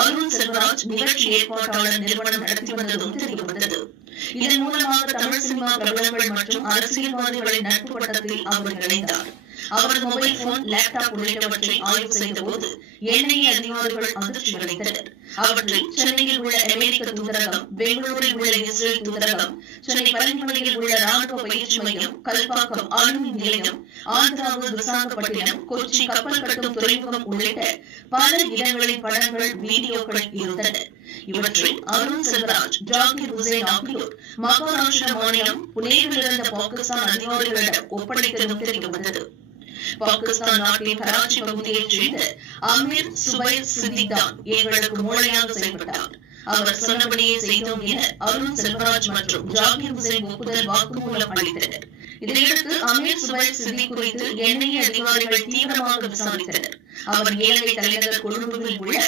அருண் செல்வராஜ் நிகழ்ச்சி ஏற்பாட்டாளர் நிறுவனம் நடத்தி வந்ததும் தெரியவந்தது. இதன் மூலமாக தமிழ் சினிமா பிரபலங்கள் மற்றும் அரசியல்வாதிகளின் நட்பு வட்டத்தில் அவர் இணைந்தார். அவரது மொபைல் போன், லேப்டாப் உள்ளிட்டவற்றை ஆய்வு செய்தபோது என்ஐஏ அதிகாரிகள் அதிர்ச்சியடைந்தனர். அவற்றில் சென்னையில் உள்ள அமெரிக்க தூதரகம், பெங்களூரில் உள்ள இஸ்ரேல் தூதரகம், சென்னை பரங்கிமலையில் உள்ள ராணுவ பயிற்சி மையம், கல்பாக்கம் அணுமின் நிலையம், ஆந்திராவில் விசாகப்பட்டினம், கொச்சி கப்பல் கட்டும் துறைமுகம் உள்ளிட்ட பல இடங்களின் படங்கள், வீடியோக்கள் இருந்தன. இவற்றில் அருண் செல்வராஜ், ஜாகிர் ஹுசேன் ஆகியோர் மகாராஷ்டிர மாநிலம் புனேவில் இருந்த பாகிஸ்தான் அதிகாரிகளிடம் ஒப்படைத்ததும் தெரியவந்தது. பாகிஸ்தான் நாட்டின் கராச்சி பகுதியைச் சேர்ந்த அமீர் சுபைர் சித்திக் தான் எங்களுக்கு மூளையாக செயல்பட்டார். அவர் சொன்னபடியே செய்தோம் என அருண் செல்வராஜ் மற்றும் ஜாகிர் ஹுசேன் ஒப்புதல் வாக்குமூலம் அளித்தனர். இதையடுத்து அமீர் சுபைர் சித்திக் குறித்து என்ஐஏ அதிகாரிகள் தீவிரமாக விசாரித்தனர். அவர் இலங்கை தலைநகர் கொழும்புவில் உள்ள